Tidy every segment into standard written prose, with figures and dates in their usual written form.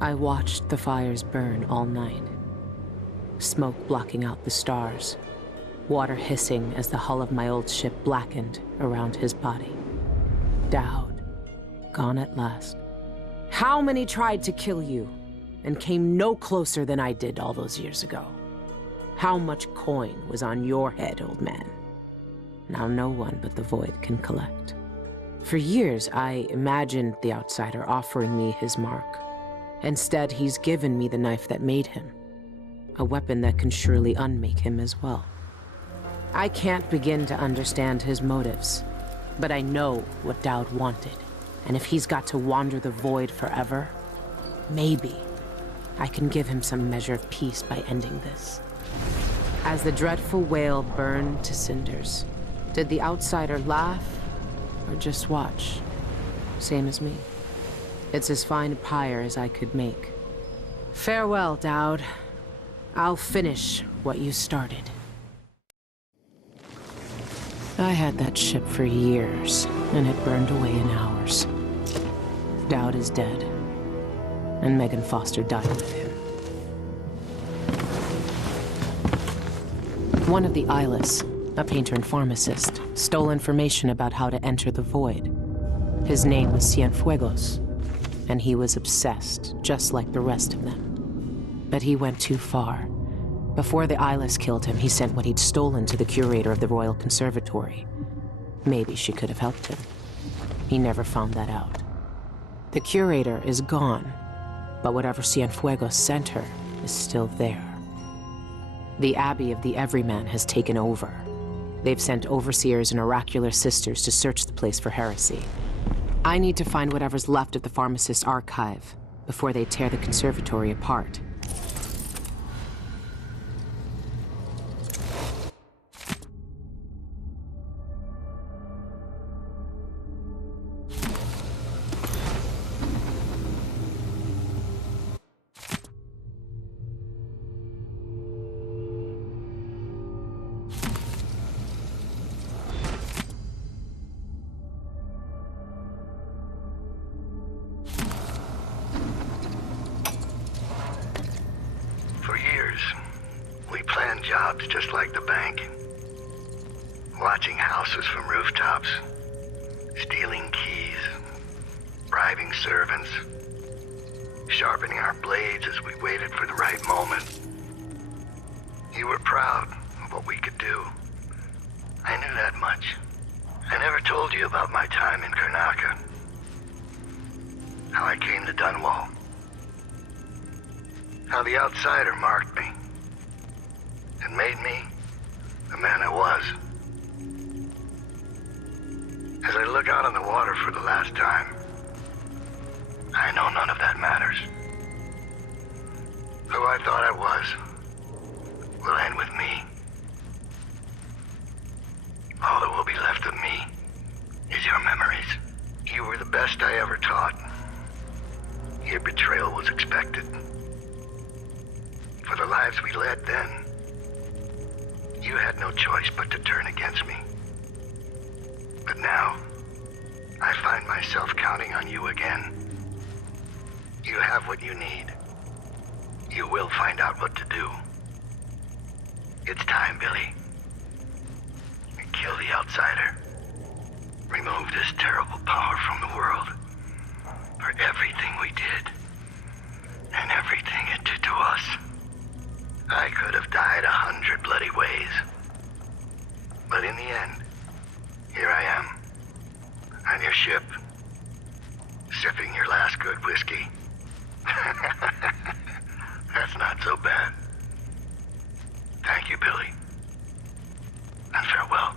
I watched the fires burn all night. Smoke blocking out the stars. Water hissing as the hull of my old ship blackened around his body. Dowd, gone at last. How many tried to kill you, and came no closer than I did all those years ago? How much coin was on your head, old man? Now no one but the Void can collect. For years, I imagined the outsider offering me his mark. Instead, he's given me the knife that made him. A weapon that can surely unmake him as well. I can't begin to understand his motives, but I know what Dowd wanted. And if he's got to wander the Void forever, maybe I can give him some measure of peace by ending this. As the dreadful whale burned to cinders, did the outsider laugh or just watch? Same as me. It's as fine a pyre as I could make. Farewell, Dowd. I'll finish what you started. I had that ship for years, and it burned away in hours. Dowd is dead, and Megan Foster died with him. One of the Eyeless, a painter and pharmacist, stole information about how to enter the Void. His name was Cienfuegos, and he was obsessed, just like the rest of them. But he went too far. Before the Eyeless killed him, he sent what he'd stolen to the curator of the Royal Conservatory. Maybe she could have helped him. He never found that out. The curator is gone, but whatever Cienfuegos sent her is still there. The Abbey of the Everyman has taken over. They've sent overseers and oracular sisters to search the place for heresy. I need to find whatever's left of the pharmacist's archive before they tear the conservatory apart. Jobs just like the bank. Watching houses from rooftops, stealing keys, bribing servants, sharpening our blades as we waited for the right moment. You were proud of what we could do. I knew that much. I never told you about my time in Karnaca. How I came to Dunwall. How the outsider marked me. And made me the man I was. As I look out on the water for the last time, I know none of that matters. Who I thought I was will end with me. All that will be left of me is your memories. You were the best I ever taught. Your betrayal was expected. For the lives we led then, you had no choice but to turn against me. But now, I find myself counting on you again. You have what you need. You will find out what to do. It's time, Billy. Kill the outsider. Remove this terrible power from the world. For everything we did, and everything it did to us. I could have died 100 bloody ways. But in the end, here I am, on your ship, sipping your last good whiskey. That's not so bad. Thank you, Billy. And farewell.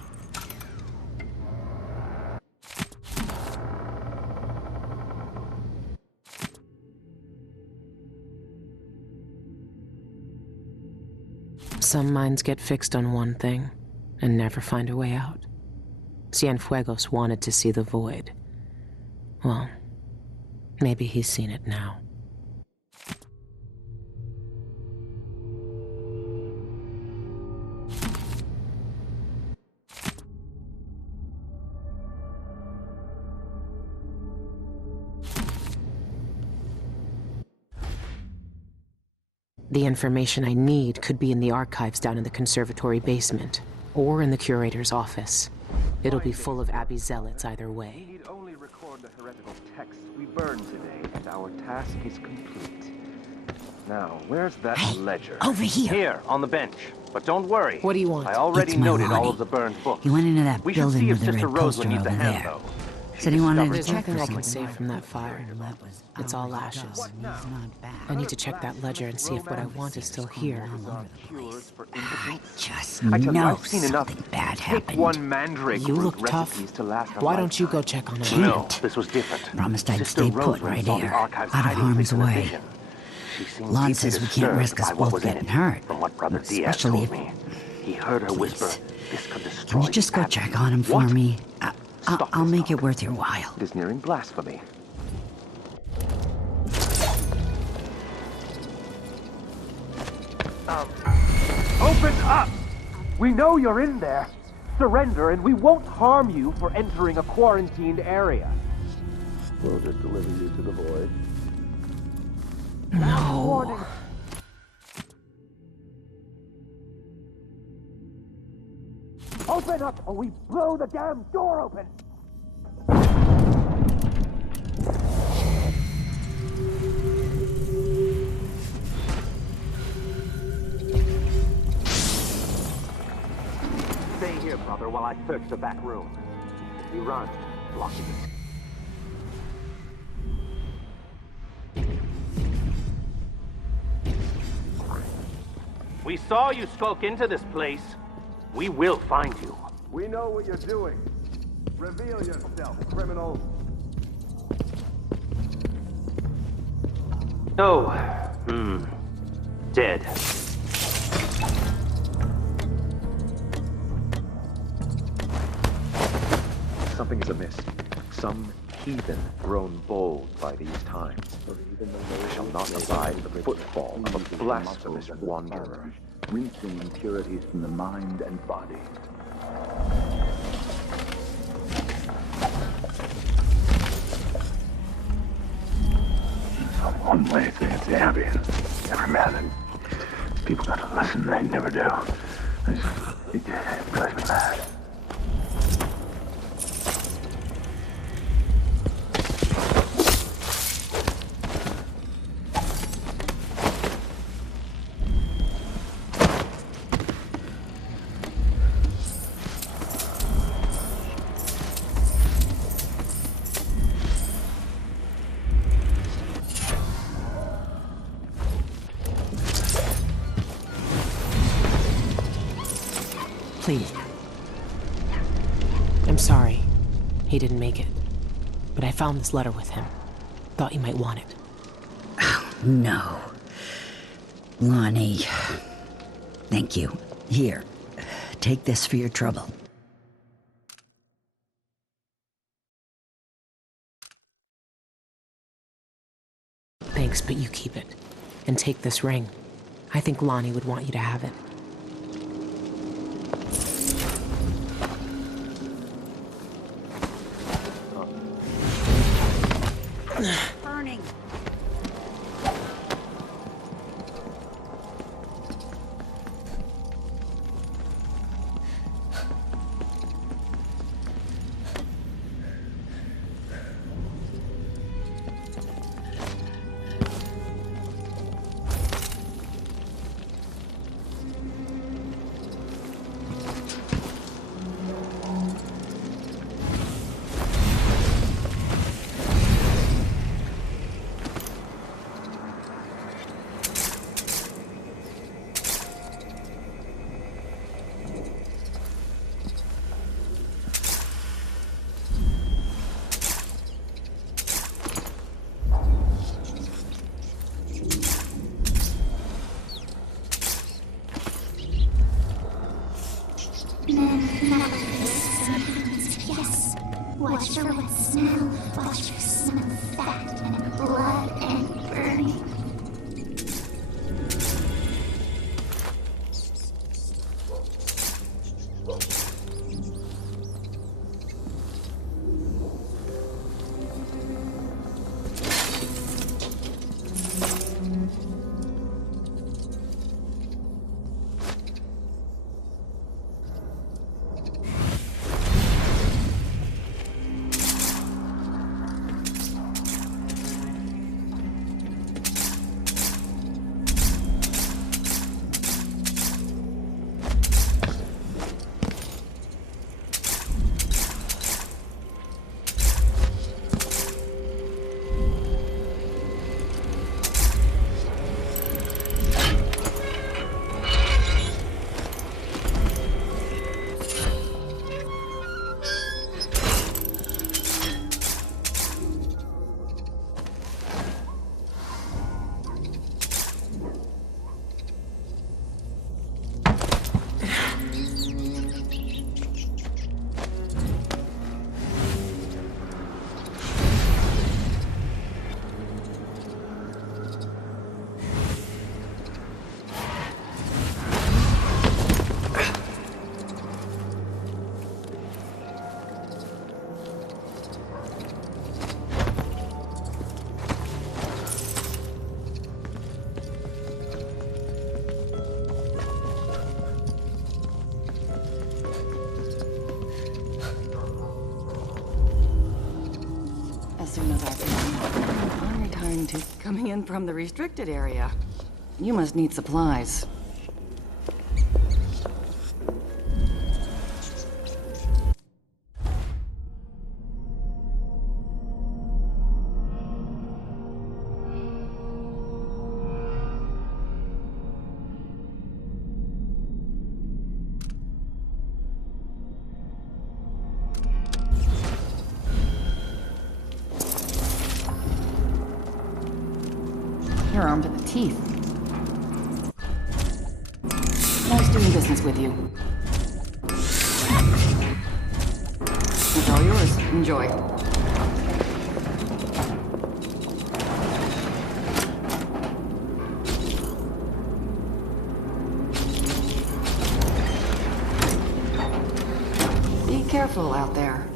Some minds get fixed on one thing and never find a way out. Cienfuegos wanted to see the Void. Well, maybe he's seen it now. The information I need could be in the archives down in the conservatory basement, or in the curator's office. It'll be full of Abbey zealots either way. We need only record the heretical text we burned today, and our task is complete. Now, where's that ledger? Over here. Here, on the bench. But don't worry. What do you want? I already It's my noted all Lonnie. of the burned books. He went into that We should building see if with the Sister red Rosewood poster needs over a hand, there. though. Said he wanted to There's check nothing for I can something. save from that fire. It's all ashes. I need to check that ledger and see if what I want is still here. I just I tell you, know I've seen enough something bad Take happened. one mandrake You root look tough. recipes to last a Why don't you go lifetime. check on him? No, this was different. Promised I'd Sister stay put Rosewood right saw the here, archives out of hiding harm's place in the way. vision. She seemed Lon deeply says we can't disturbed risk us by what both was in getting it. hurt. From what Brother Diaz Especially told if... me, he heard her whisper, "This could destroy Can you just go Abbey." check on him for What? me? Stop I'll this make talk. it worth your while. It is nearing blasphemy. Open up! We know you're in there. Surrender and we won't harm you for entering a quarantined area. We'll just deliver you to the void. No. Warning. Open up or we blow the damn door open! Stay here, brother, while I search the back room. If you run, blocking it. We saw you skulk into this place. We will find you. We know what you're doing. Reveal yourself, criminal. Oh. Dead. Something is amiss. Some heathen grown bold by these times. I shall not abide the footfall of a blasphemous wanderer. Rinsing impurities from the mind and body. One way things the Abbey. Every man and people gotta listen, they never do. It drives me mad. Please. I'm sorry. He didn't make it. But I found this letter with him. Thought you might want it. No. Lonnie. Thank you. Here. Take this for your trouble. Thanks, but you keep it. And take this ring. I think Lonnie would want you to have it. Burning. I'm retiring to coming in from the restricted area. You must need supplies. You're armed to the teeth. Nice doing business with you. It's all yours. Enjoy. Be careful out there.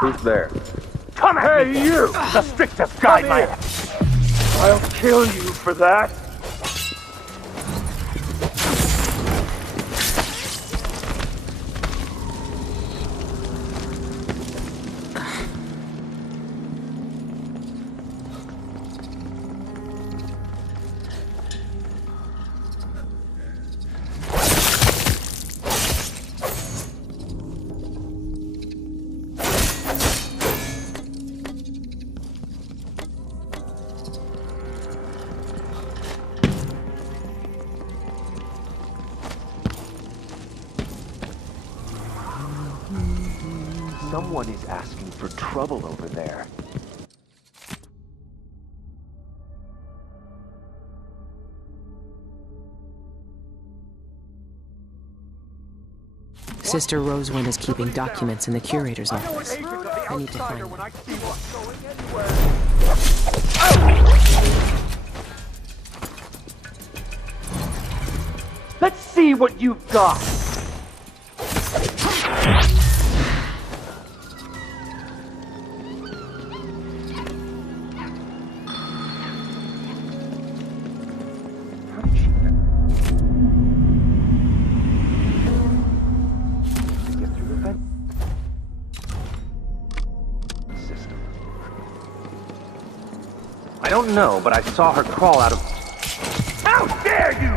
Who's there? Come at me! You! The strictest guideline! I'll kill you for that! Someone is asking for trouble over there. Sister Rosewind is keeping documents in the curator's office. I need to find them. When I see what's going anywhere. Let's see what you've got! I don't know, but I saw her crawl out of... How dare you!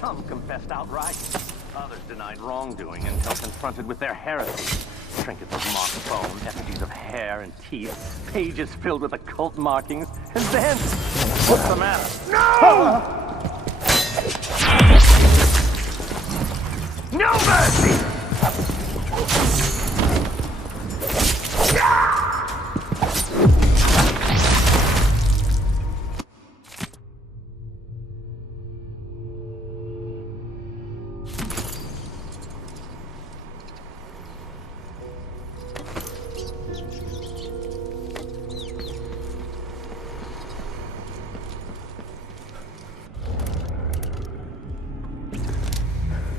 Some confessed outright. Others denied wrongdoing until confronted with their heresy. Trinkets of mock bone, effigies of hair and teeth, pages filled with occult markings, and then... What's the matter? No! No mercy!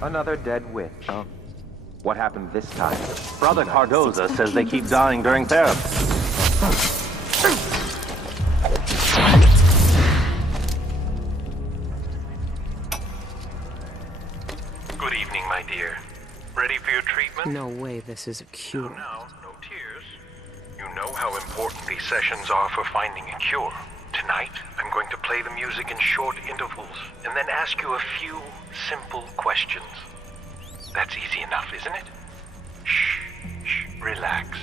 Another dead witch, huh? What happened this time? Brother Cardoza says they keep dying during therapy. Good evening, my dear. Ready for your treatment? No way this is a cure. No, no tears. You know how important these sessions are for finding a cure. Tonight, I'm going to play the music in short intervals, and then ask you a few simple questions. That's easy enough, isn't it? Shh, relax.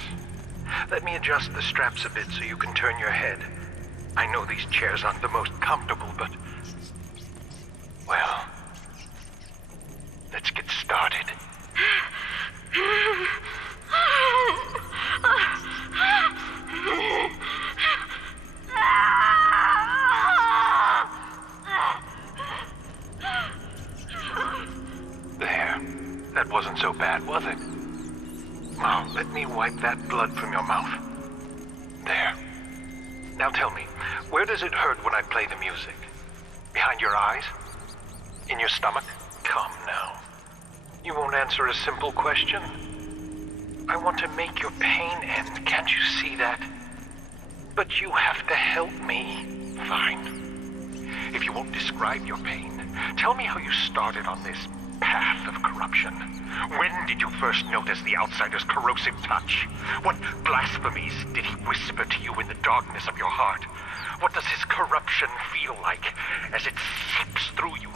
Let me adjust the straps a bit so you can turn your head. I know these chairs aren't the most comfortable, but... well... let's get started. There. That wasn't so bad, was it? Now, let me wipe that blood from your mouth. There. Now tell me, where does it hurt when I play the music? Behind your eyes? In your stomach? Come now. You won't answer a simple question? I want to make your pain end, can't you see that? But you have to help me. Fine. If you won't describe your pain, tell me how you started on this path of corruption. When did you first notice the outsider's corrosive touch? What blasphemies did he whisper to you in the darkness of your heart? What does his corruption feel like as it seeps through you,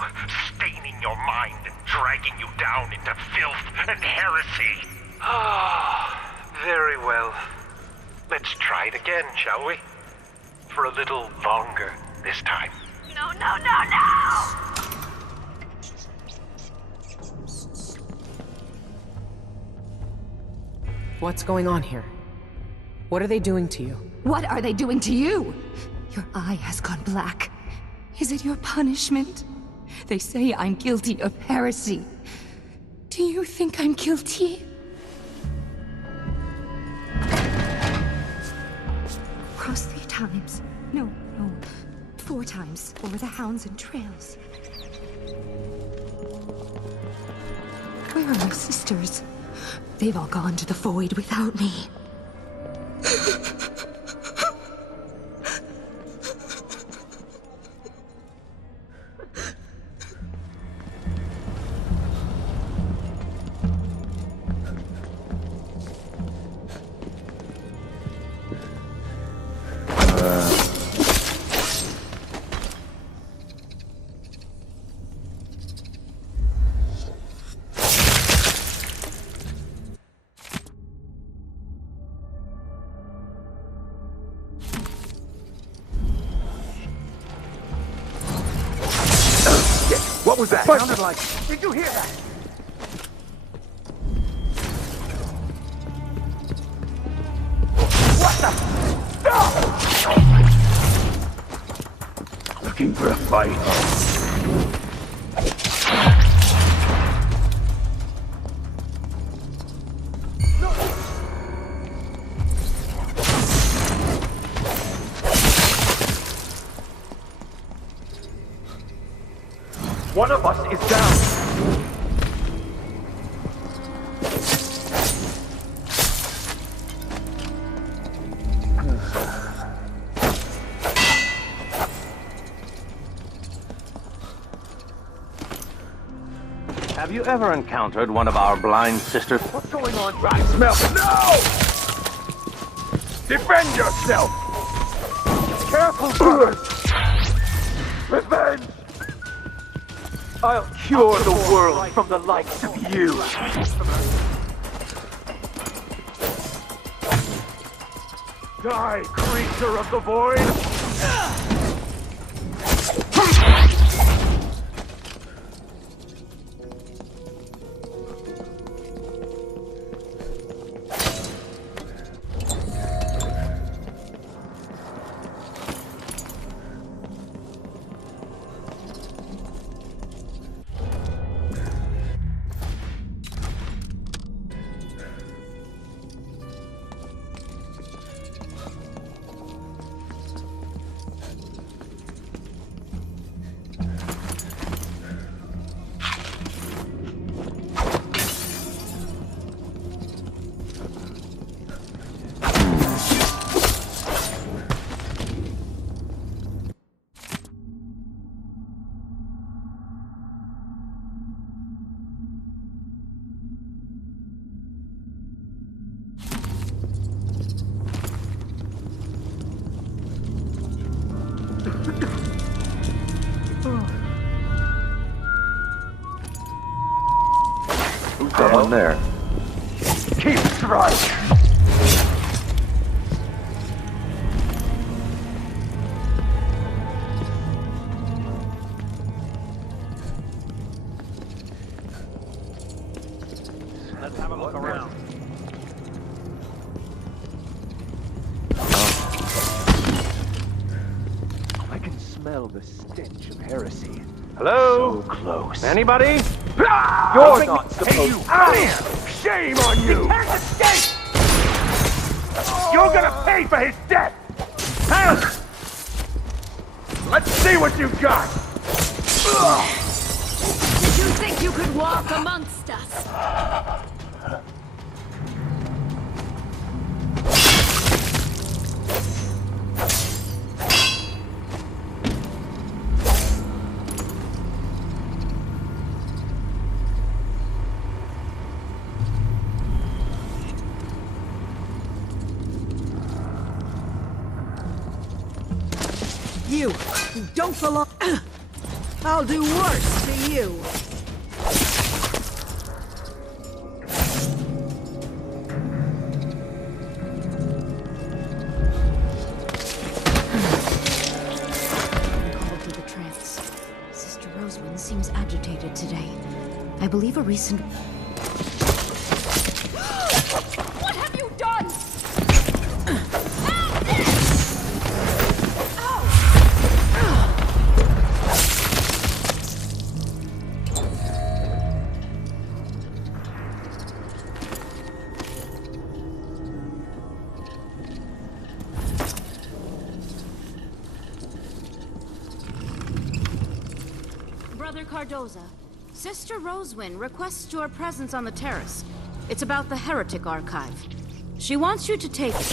staining your mind and dragging you down into filth and heresy? Ah, very well. Let's try it again, shall we? For a little longer this time. No, no, no, no! What's going on here? What are they doing to you? What are they doing to you? Your eye has gone black. Is it your punishment? They say I'm guilty of heresy. Do you think I'm guilty? Cross 3 times. No, 4 times over the hounds and trails. Where are my sisters? They've all gone to the void without me. What was that? Sounded like... Did you hear that? What the? Looking for a fight. One of us is down! Have you ever encountered one of our blind sisters? What's going on? I smell... No! Defend yourself! Careful, brothers! Revenge! I'll cure the world from the likes of you! Die, creature of the void! one there. Keep strike! Let's have a look around. I can smell the stench of heresy. Hello? So close. Anybody? You're not supposed to. Shame on you! He can't escape! You're gonna pay for his death! Help! Let's see what you've got! Did you think you could walk amongst us? You don't belong. I'll do worse to you. Called to the trance. Sister Rosewind seems agitated today. I believe a recent... What have you done? Brother Cardoza, Sister Rosewind requests your presence on the terrace. It's about the Heretic Archive. She wants you to take it.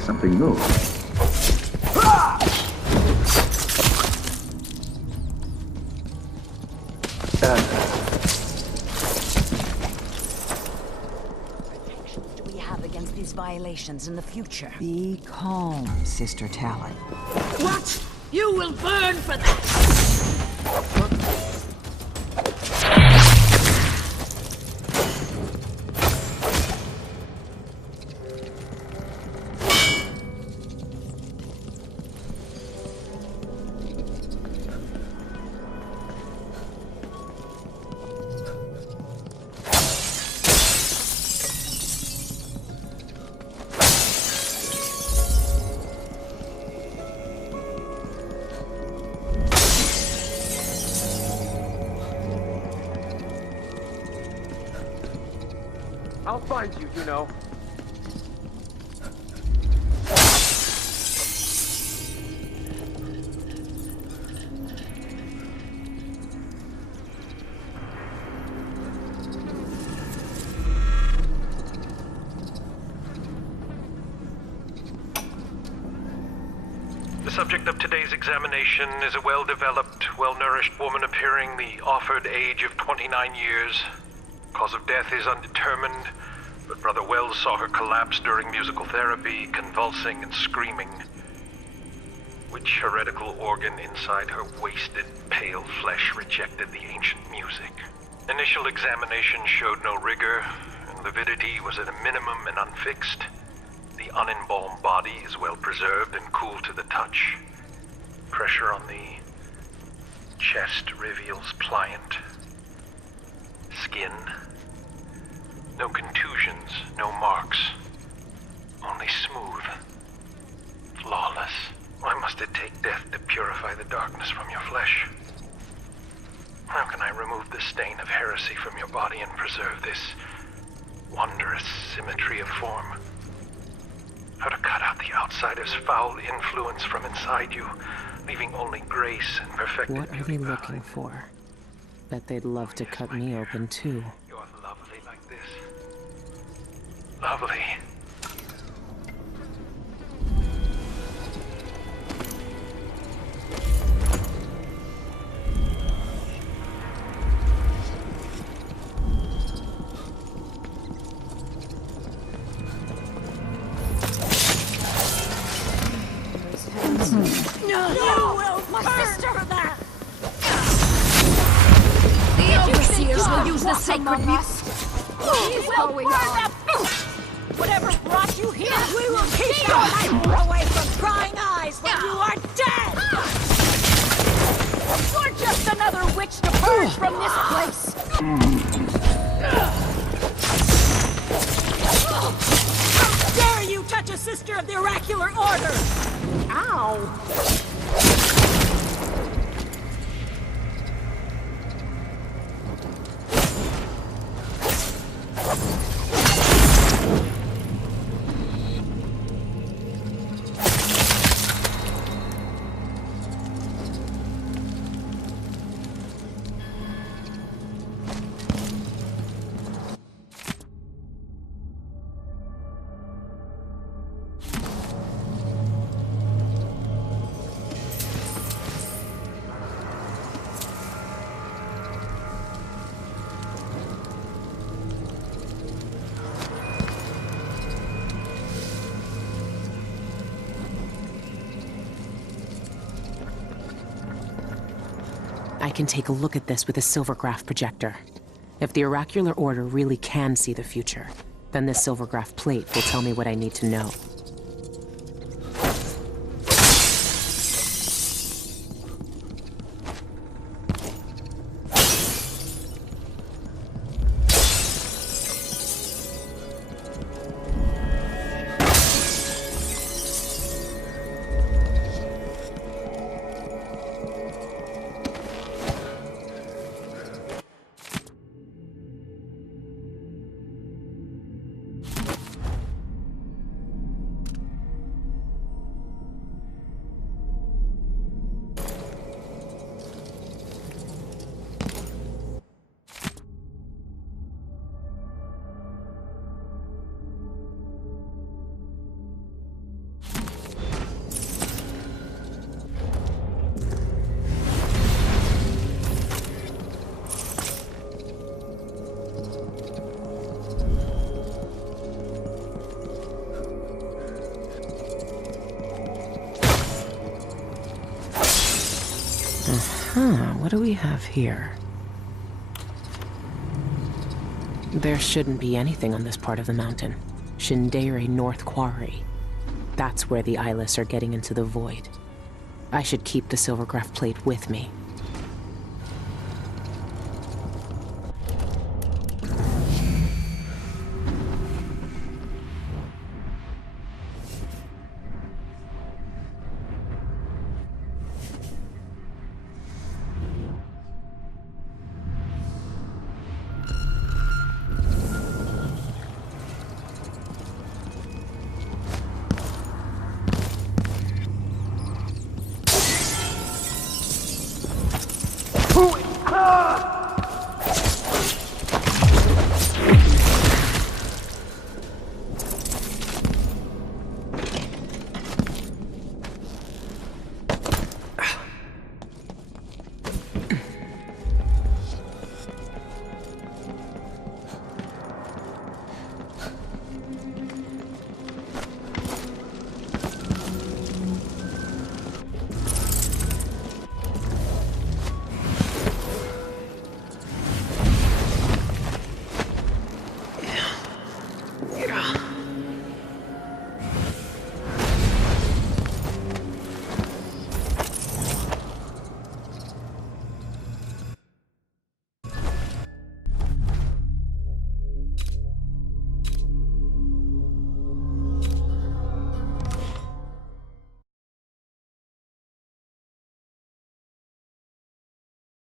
Something new. Do we have against these violations in the future? Be calm, Sister Talon. What? You will burn for that! I'll find you, you know. subject of today's examination is a well-developed, well-nourished woman appearing the offered age of 29 years. Cause of death is undetermined, but Brother Wells saw her collapse during musical therapy, convulsing and screaming. Which heretical organ inside her wasted, pale flesh rejected the ancient music? Initial examination showed no rigor, and lividity was at a minimum and unfixed. The unembalmed body is well preserved and cool to the touch. Pressure on the chest reveals pliant skin. No contusions, no marks. Only smooth. Flawless. Why must it take death to purify the darkness from your flesh? How can I remove the stain of heresy from your body and preserve this wondrous symmetry of form? How to cut out the outsider's foul influence from inside you, leaving only grace and perfected What are they looking for? Bet they'd love to cut me open too. You're lovely like this. Lovely. The sacred muse. We will burn them! Whatever brought you here, we will keep them away from prying eyes when you are dead! You're just another witch to purge from this place! How dare you touch a sister of the oracular order! Ow! I can take a look at this with a silvergraph projector. If the oracular order really can see the future, then this silvergraph plate will tell me what I need to know. What do we have here? There shouldn't be anything on this part of the mountain. Shindere North Quarry. That's where the eyeless are getting into the void. I should keep the silvergraph plate with me. Who is...